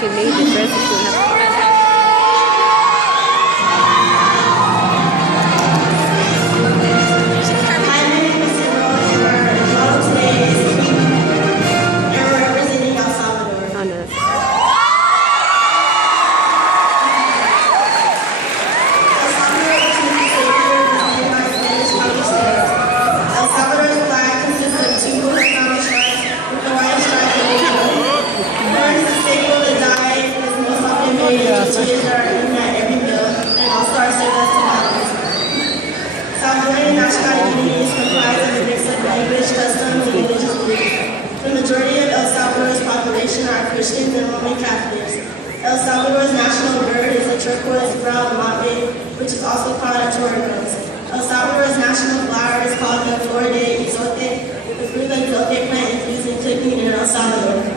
she made the dress that she would have. My name is Rosa. Today is Christians and Roman Catholics. El Salvador's national bird is a turquoise-brown mate, which is also called a toricos. El Salvador's national flower is called the Flor de Izote. The fruit of the izote plant is used in cooking in El Salvador.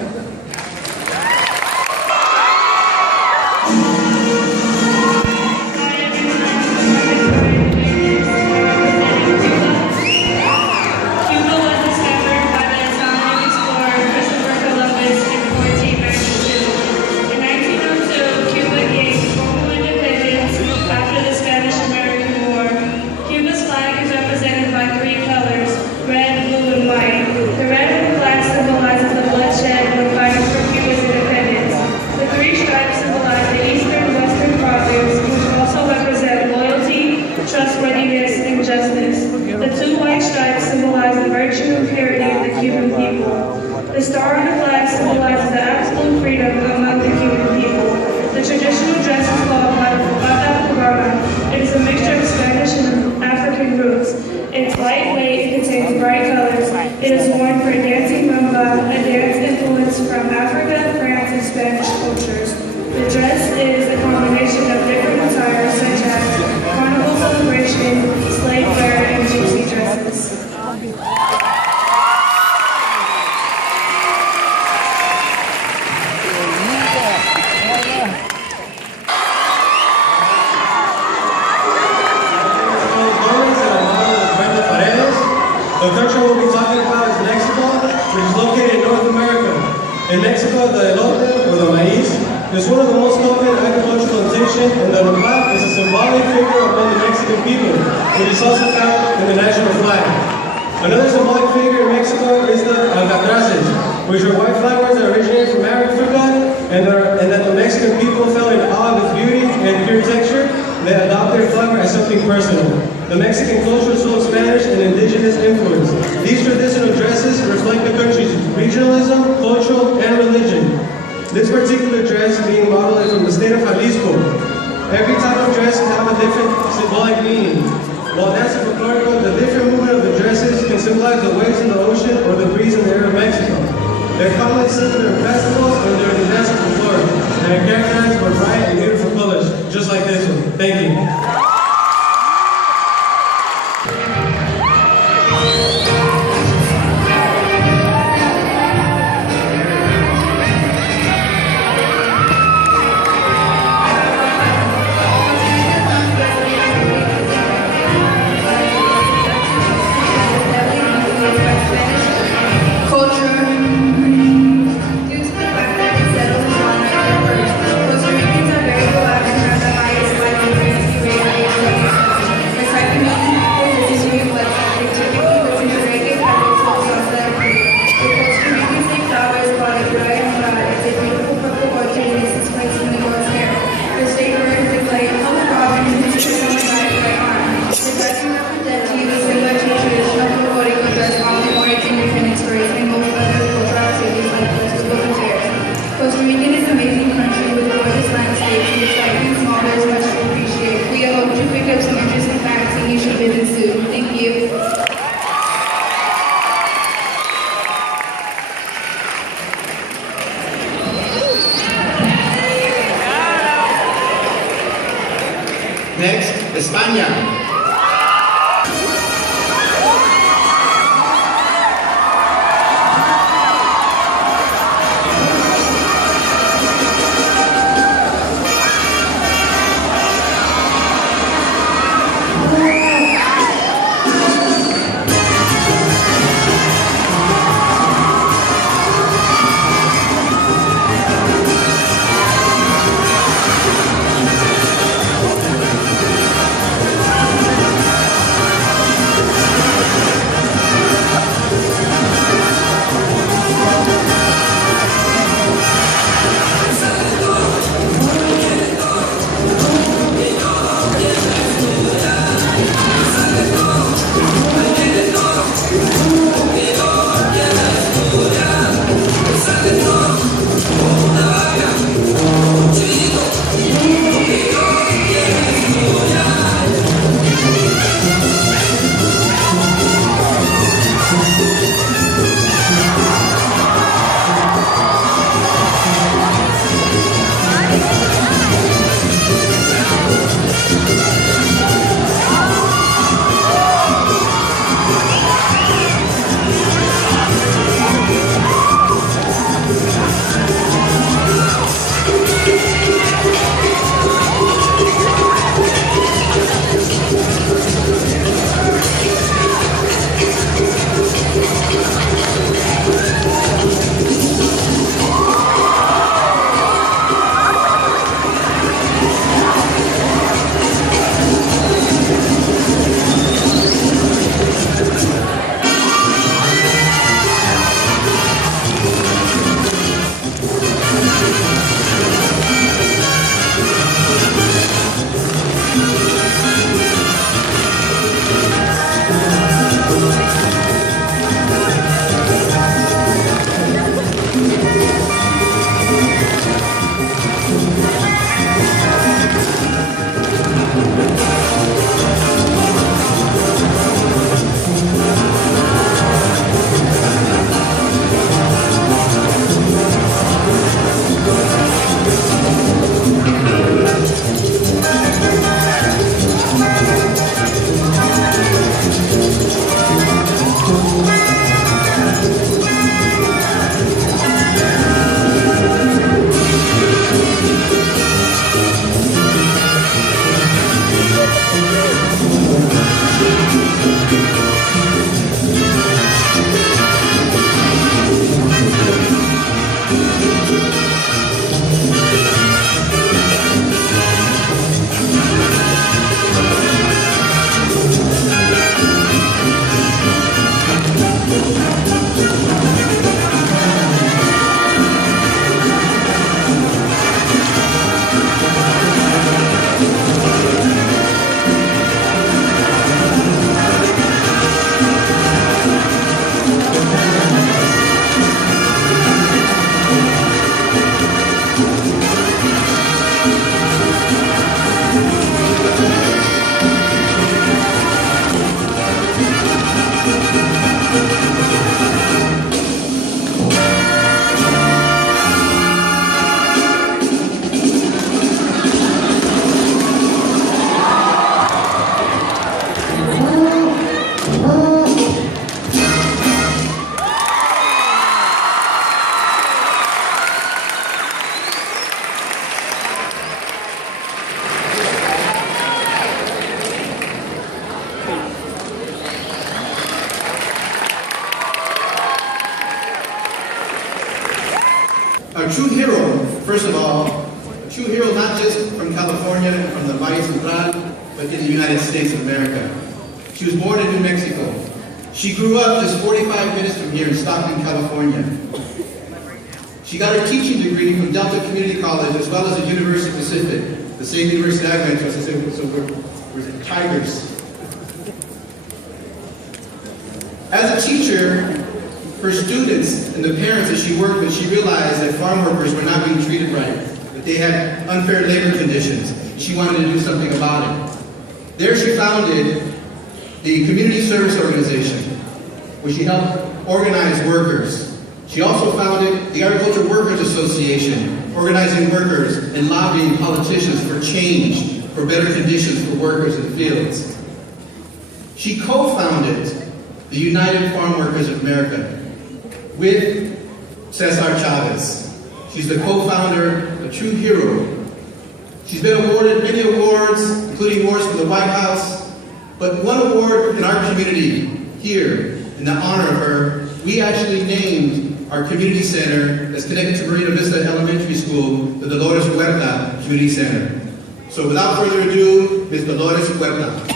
The star on the flag symbolizes the absolute freedom among the Cuban people. The traditional dress is called bata cubana. It is a mixture of Spanish and African roots. It's lightweight and contains bright colors. It is worn for dancing rumba, a dance influenced from Africa, France, and Spanish cultures. The dress is a combination of different attires such as carnival celebration, slave wear, and gypsy dresses. The country we'll be talking about is Mexico, which is located in North America. In Mexico, the elote, or the maíz, is one of the most common agricultural plantations, and the nopal is a symbolic figure among the Mexican people, which is also found in the national flag. Another symbolic figure in Mexico is the alcatraces, which are white flowers that originate from Africa, and that the Mexican people fell in awe of its beauty and pure texture. They adopted flower as something personal. The Mexican culture is full of Spanish and indigenous influence. These traditional dresses reflect the country's regionalism, culture, and religion. This particular dress being modeled from the state of Jalisco. Every type of dress can have a different symbolic meaning. While dancing folklorico, the different movement of the dresses can symbolize the waves in the ocean or the breeze in the air of Mexico. They're commonly seen during festivals and during the dance of folklore, and are characterized by bright and beautiful colors, just like this one. Thank you. Next, España. A true hero, first of all, a true hero not just from California, from the Valle Central, but in the United States of America. She was born in New Mexico. She grew up just 45 minutes from here in Stockton, California. She got her teaching degree from Delta Community College as well as the University Pacific, the same university I went to, so we're tigers. As a teacher, her students and the parents that she worked with, she realized that farm workers were not being treated right, that they had unfair labor conditions. She wanted to do something about it. There she founded the Community Service Organization, where she helped organize workers. She also founded the Agricultural Workers Association, organizing workers and lobbying politicians for change, for better conditions for workers in the fields. She co-founded the United Farm Workers of America with Cesar Chavez. She's the co-founder, a true hero. She's been awarded many awards, including awards from the White House, but one award in our community here, in the honor of her, we actually named our community center that's connected to Marina Vista Elementary School, the Dolores Huerta Community Center. So without further ado, Ms. Dolores Huerta.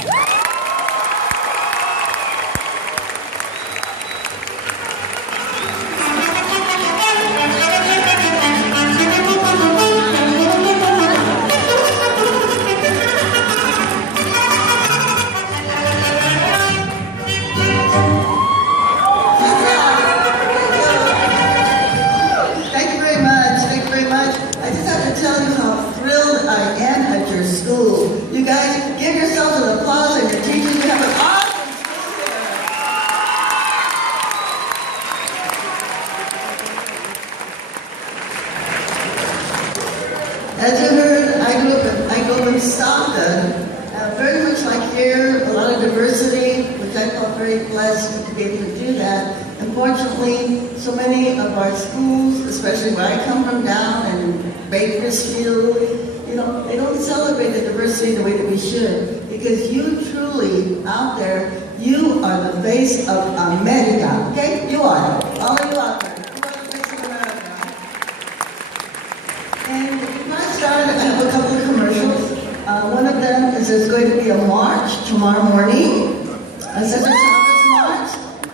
As you heard, I grew up in Stockton, very much like here, a lot of diversity, which I felt very blessed to be able to do that. Unfortunately, so many of our schools, especially where I come from down in Bakersfield, you know, they don't celebrate the diversity the way that we should. Because you truly, out there, you are the face of America, okay? You are, all of you out there. And before I start, I have a couple of commercials. One of them is there's going to be a march tomorrow morning, a Cesar Chavez march.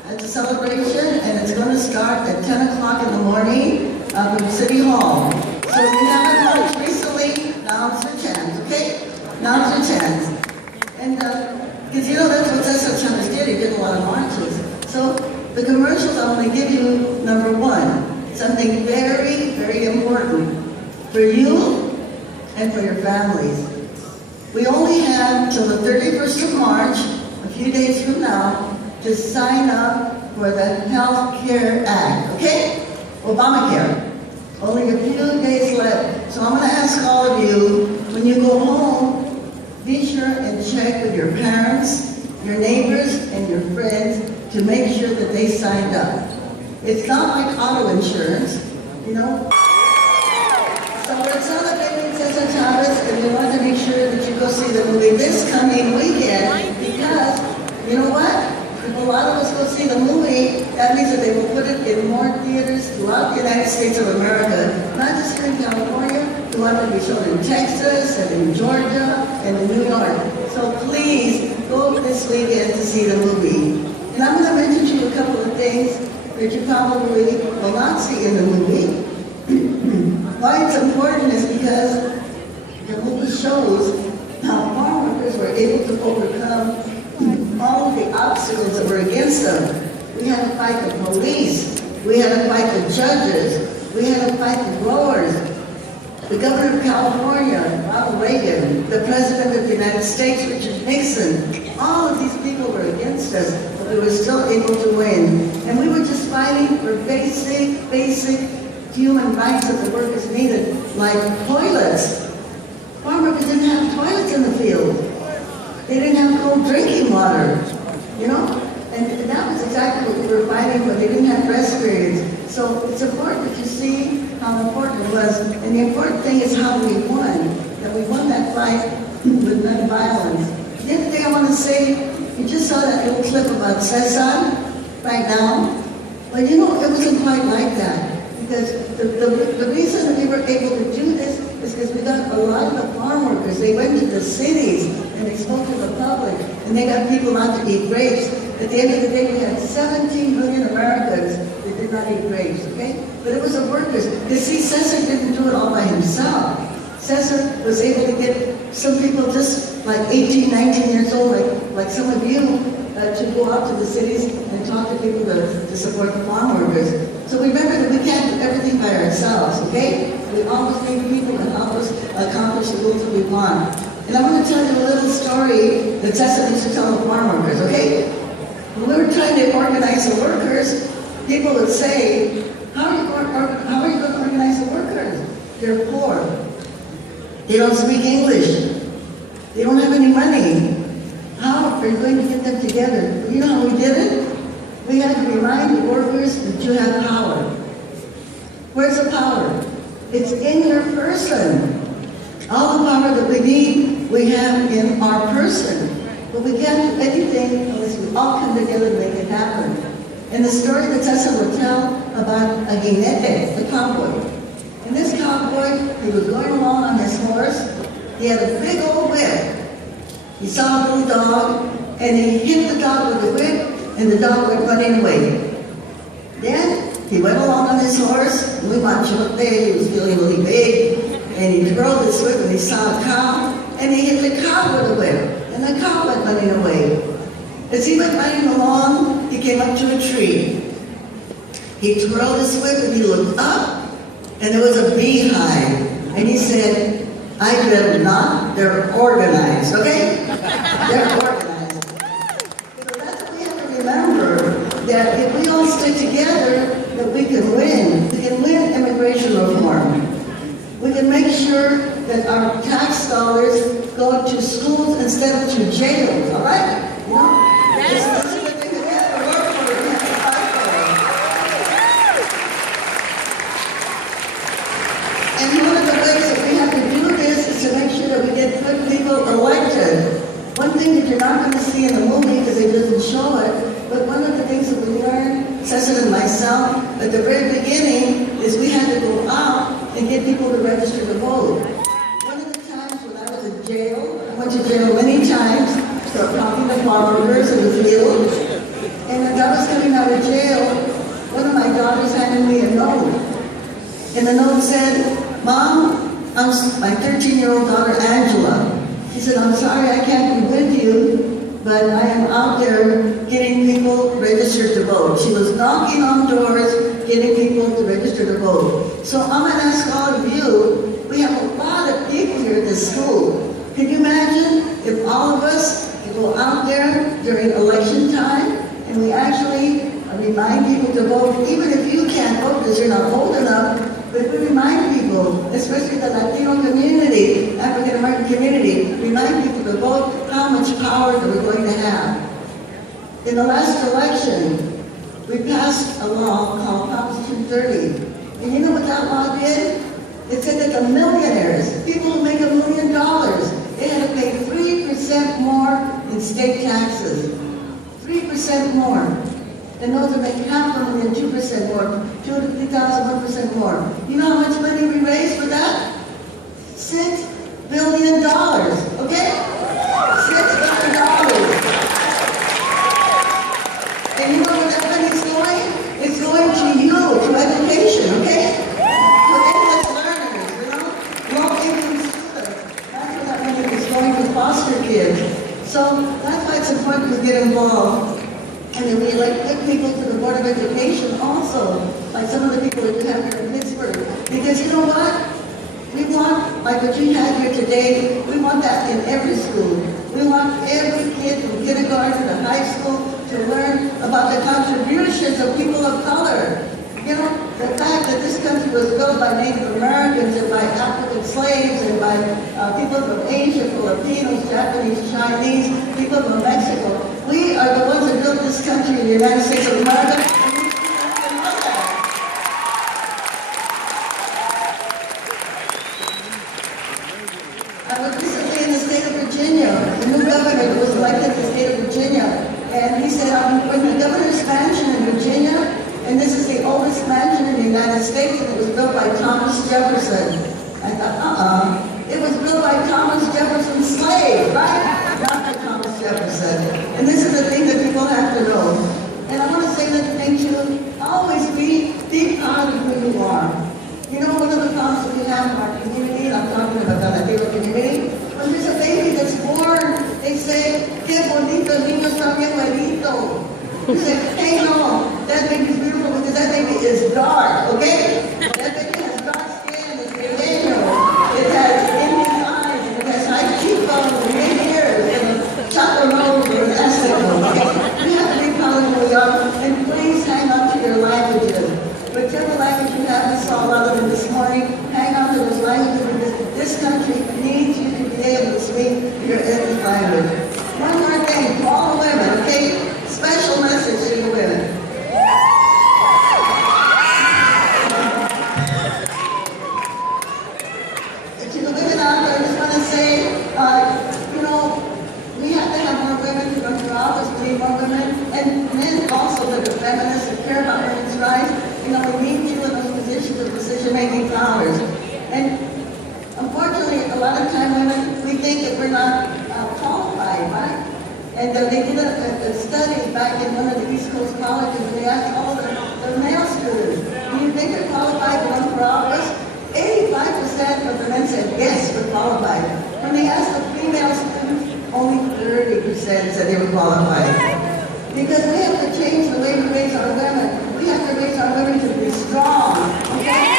It's a celebration, and it's going to start at 10 o'clock in the morning from City Hall. So if you haven't marched recently, now's your chance, okay? Now's your chance. And because you know that's what Cesar Chavez did, he did a lot of marches. So the commercials, I want to give you number one, something very, very important for you and for your families. We only have till the 31st of March, a few days from now, to sign up for the Health Care Act, okay? Obamacare. Only a few days left. So I'm going to ask all of you, when you go home, be sure and check with your parents, your neighbors, and your friends to make sure that they signed up. It's not like auto insurance, you know? So we're celebrating Cesar Chavez, and we want to make sure that you go see the movie this coming weekend, because, you know what? If a lot of us go see the movie, that means that they will put it in more theaters throughout the United States of America, not just here in California. We want it to be shown in Texas, and in Georgia, and in New York. So please, go this weekend to see the movie. And I'm going to mention to you a couple of things that you probably will not see in the movie. Why it's important is because the movie shows how farm workers were able to overcome all of the obstacles that were against them. We had to fight the police, we had to fight the judges, we had to fight the growers, the governor of California, Ronald Reagan, the president of the United States, Richard Nixon. All of these people were against us, but we were still able to win. And we were just fighting for basic human rights that the workers needed, like toilets. Farm workers didn't have toilets in the field. They didn't have cold drinking water, you know? And that was exactly what we were fighting for. They didn't have rest periods. So it's important that you see how important it was. And the important thing is how we won. That we won that fight with nonviolence. The other thing I want to say, you just saw that little clip about Cesar right now. But you know, it wasn't quite like that. Because the reason that we were able to do this is because we got a lot of the farm workers. They went to the cities and they spoke to the public, and they got people not to eat grapes. At the end of the day, we had 17 million Americans that did not eat grapes, okay? But it was the workers. You see, Cesar didn't do it all by himself. Cesar was able to get some people just like 18, 19 years old, like some of you, to go out to the cities and talk to people to support the farm workers. So remember that we can't do everything by ourselves, okay? We always need people to help us accomplish the goals that we want. And I'm going to tell you a little story that Cesar used to tell the farm workers, okay? When we were trying to organize the workers, people would say, how are you going to organize the workers? They're poor. They don't speak English. They don't have any money. How are you going to get them together? You know how we did it? We had to remind the workers that you have power. Where's the power? It's in your person. All the power that we need, we have in our person. But we can't do anything unless we all come together to make it happen. And the story that Cesar will tell about a jinete, the cowboy. And this cowboy, he was going along on his horse. He had a big old whip. He saw a little dog, and he hit the dog with the whip, and the dog went running away. Then he went along on his horse, muy machote, he was feeling really big, and he twirled his whip and he saw a cow, and he hit the cow with the whip, and the cow went running away. As he went running along, he came up to a tree. He twirled his whip and he looked up, and there was a beehive, and he said, I better not, they're organized, okay? They're organized. So that's what we have to remember, that if we all stick together, that we can win. We can win immigration reform. We can make sure that our tax dollars go to schools instead of to jails, all right? You know? This is the thing that we have to work for, we have to fight for. And one of the ways that we have to do this is to make sure that we get good people elected. One thing that you're not going to see in the movie because it doesn't show it, but one of the things that we learned, Cesar and myself, at the very beginning, is we had to go out and get people to register to vote. One of the times when I was in jail, I went to jail many times, started talking to farm workers in the field, and as I was coming out of jail, one of my daughters handed me a note. And the note said, Mom, my 13-year-old daughter, Angela. She said, I'm sorry I can't be with you, but I am out there getting people registered to vote. She was knocking on doors, getting people to register to vote. So I'm going to ask all of you, we have a lot of people here at this school. Can you imagine if all of us could go out there during election time and we actually remind people to vote, even if you can't vote because you're not old enough, but we remind people, especially the Latino community, African American community, remind people to vote how much power that we're going to have. In the last election, we passed a law called Proposition 30. And you know what that law did? It said that the millionaires, people who make $1 million, they had to pay 3% more in state taxes. 3% more. And those that make $500,000, 2% more, 250,000, 1% more. You know how much money we raised for that? $6 billion, okay? $6 billion. And you know where that money's going? It's going to you, to education, okay? To English learners, you know? Low-income students. That's where that money is going to foster kids. So that's why it's important to get involved. And then we elect good people to the Board of Education also, like some of the people that you have here in Pittsburgh. Because you know what? We want, like what you had here today, we want that in every school. We want every kid from kindergarten to high school to learn about the contributions of people of color. You know, the fact that this country was built by Native Americans and by African slaves and by people from Asia, Filipinos, Japanese, Chinese, people from Mexico. We are the ones that built this country in the United States of America. And we have to know that. I was recently in the state of Virginia. The new governor was elected in the state of Virginia. And he said, I'm in the governor's mansion in Virginia, and this is the oldest mansion in the United States, and it was built by Thomas Jefferson. I thought, it was built by Thomas Jefferson's slave, right? Not by Thomas Jefferson. And this is the thing that people have to know. And I want to say that thing to you, always be proud of who you are. You know, one of the problems that we have in our community, and I'm talking about the Latino community, when there's a baby that's born, they say, "Qué bonito, el niño está bien bonito." You say, "Hey, no, that baby's beautiful because that baby is dark, okay? That baby has dark skin, it's pequeño, it has Indian eyes, it has high cheekbones, and big ears, and a chocolate nose, and an acid, okay? We have to be proud of who we are, and please hang on to your languages. Whichever language you have, we saw a lot of them this morning, hang on to those languages because this country needs you to be able to speak your ethnic language. One more thing, to all the women, okay? Special message to the women. To the women out there, I just want to say, you know, we have to have more women to run for office, we need more women, and men also that are feminists that care about women's rights. You know, we need you in those positions of decision-making powers. And unfortunately, a lot of time women, we think that we're not qualified, right? And they did a study back in one of the East Coast colleges, and they asked all the male students, do you think you're qualified to run for office? 85% of the men said, yes, we're qualified. When they asked the female students, only 30% said they were qualified. Because we have to change the way we raise our women. We have to raise our women to be strong, okay?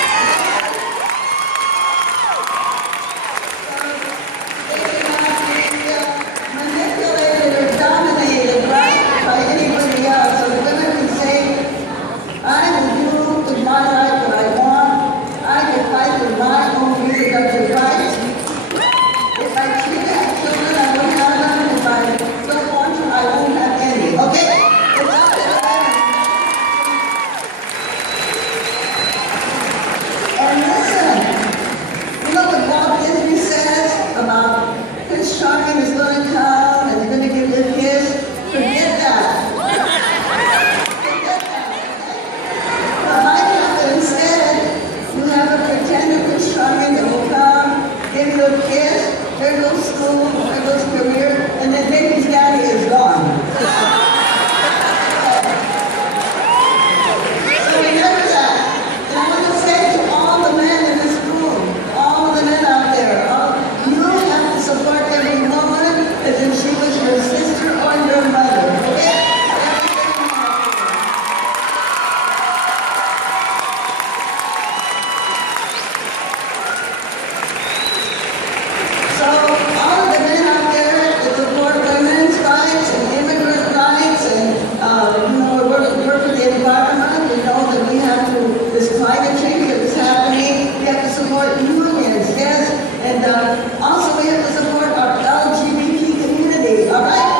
Also, we have to support our LGBT community, all right?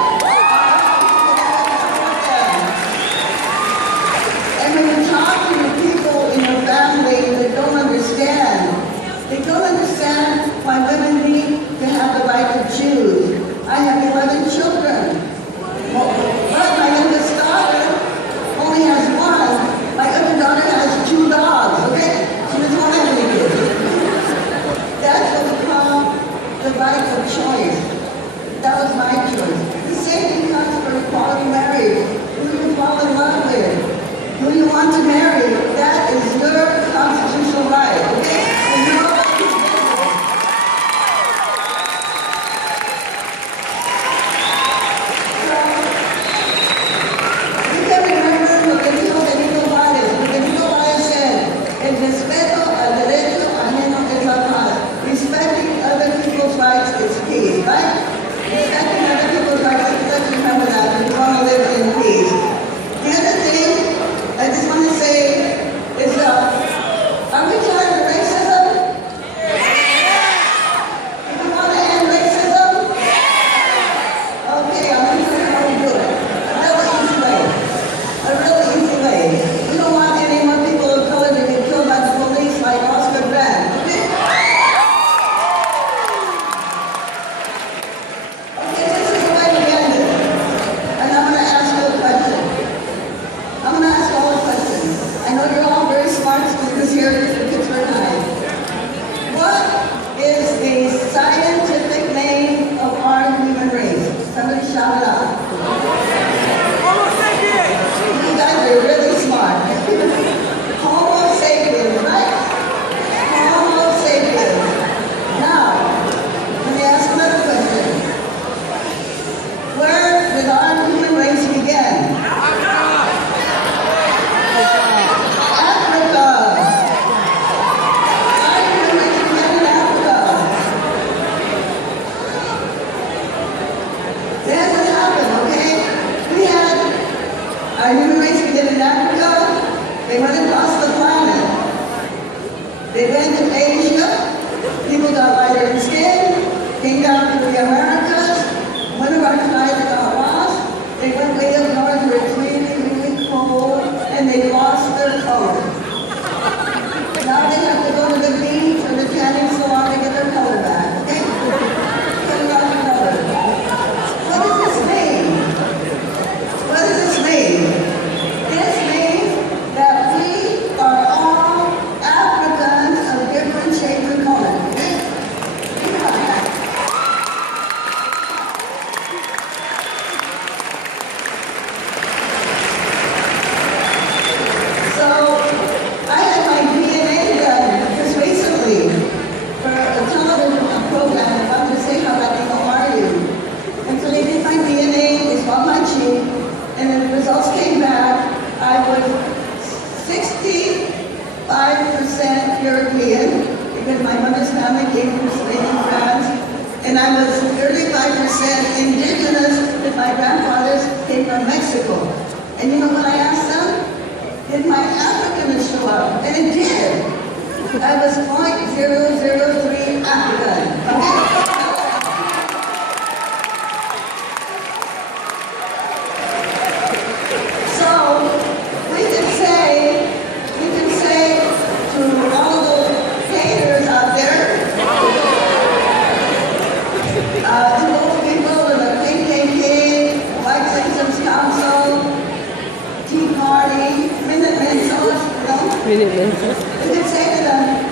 And when you talk to the people in your family that don't understand, they don't understand why women need to have the right to choose. I have 11 children, but my youngest daughter only has one. My other daughter has 2 dogs, okay? She doesn't want to have any kids. That's what we call the right of choice. That was my choice. The same thing comes for equality marriage. Who you fall in love with, who you want to marry, that is your constitutional right, okay? And you're all you can remember lo que dijo Benito Juárez. Benito Juárez said, el respeto al derecho ajeno es la paz. Respecting other people's rights is peace, right? Respecting other people's rights, let's remember that. We want to live in peace. The other thing I just want to say is, are we tired of racism? Do we want to end racism? Okay, I'm going to tell you how we do it. A really easy way. A really easy way. We don't want any more people of color to get killed by the police like Oscar Grant. Okay? Okay, this is the way we end it. And I'm going to ask you a question. I'm going to ask all a question. I know you're all very smart students. was here at Pittsburgh High. What is the scientific name of our human race? Somebody shout it out. You guys are really smart. Homo sapiens, right? Homo sapiens. Now, let me ask another question. Where did our human race begin? Africa. Our human race began in Africa. Then what happened, okay? We had our human race began in Africa. They went across the planet. They went to Asia. People got lighter in skin. Came down to the Americas. One of our tribes got lost. They went way up north where it's really, really cold, and they lost their color. Now they have to go to the beach or the tanning salon to get their color back, okay? They lost their color. What does this mean? What does this mean? This means that we are all Africans of different shades and colors, okay? Think about that. So, I had my DNA done just recently for a television program. I wanted to say how are you? And so they did my DNA, they swab my cheek, and then the results came back. I was 65% European, because my mother's family came from Spain and France, and I was 35% indigenous, because my grandfathers came from Mexico. And you know what I asked them? Did my Africanness show up? And it did. I was 0.003 African. Okay? So we can say to all those haters out there, to those people in the KKK, White Citizens Council, Tea Party, Minutemen, you know, we can say to them,